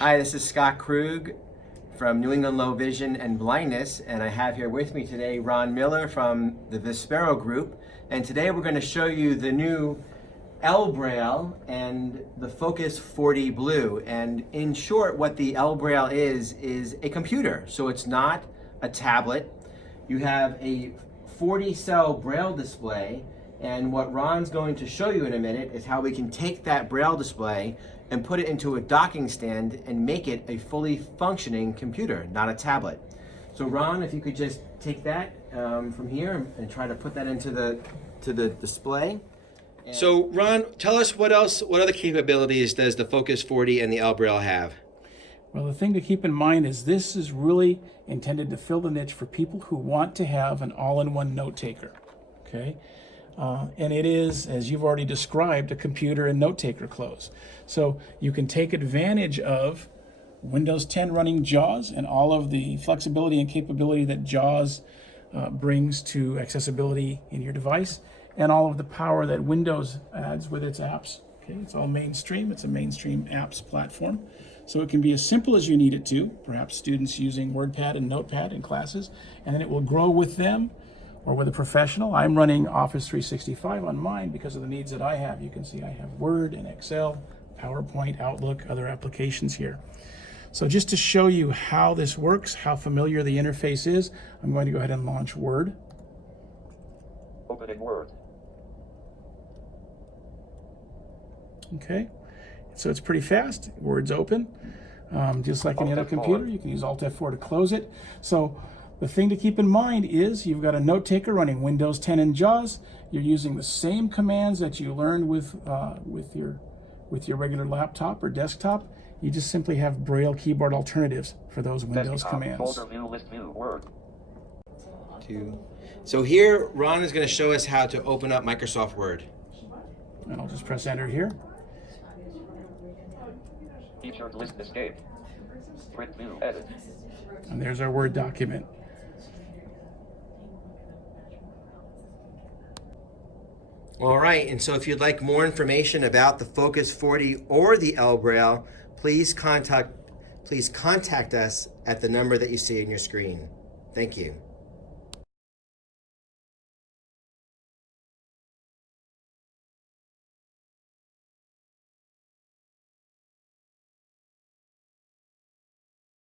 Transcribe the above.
Hi, this is Scott Krug from New England Low Vision and Blindness, and I have here with me today Ron Miller from the Vispero Group. And today we're going to show you the new ElBraille and the Focus 40 Blue. And in short, what the ElBraille is a computer. So it's not a tablet. You have a 40-cell Braille display, and what Ron's going to show you in a minute is how we can take that Braille display and put it into a docking stand and make it a fully functioning computer, not a tablet. So Ron, if you could just take that from here and try to put that into the display. So Ron, tell us what other capabilities does the Focus 40 and the ElBraille have? Well, the thing to keep in mind is this is really intended to fill the niche for people who want to have an all-in-one note taker, okay? And it is, as you've already described, a computer and note taker close. So you can take advantage of Windows 10 running JAWS and all of the flexibility and capability that JAWS brings to accessibility in your device, and all of the power that Windows adds with its apps. Okay, it's all mainstream. It's a mainstream apps platform. So it can be as simple as you need it to, perhaps students using WordPad and Notepad in classes, and then it will grow with them or with a professional. I'm running Office 365 on mine because of the needs that I have. You can see I have Word and Excel, PowerPoint, Outlook, other applications here. So just to show you how this works, how familiar the interface is, I'm going to go ahead and launch Word. Opening Word. Okay, so it's pretty fast. Word's open. Just like any other computer, you can use Alt F4 to close it. So the thing to keep in mind is you've got a note taker running Windows 10 and JAWS. You're using the same commands that you learned with your regular laptop or desktop. You just simply have Braille keyboard alternatives for those Windows commands. Folder view, list view, Word. So here, Ron is going to show us how to open up Microsoft Word. And I'll just press enter here. Featured list escape. Print view, edit. And there's our Word document. All right, and so if you'd like more information about the Focus 40 or the ElBraille, please contact us at the number that you see on your screen. Thank you.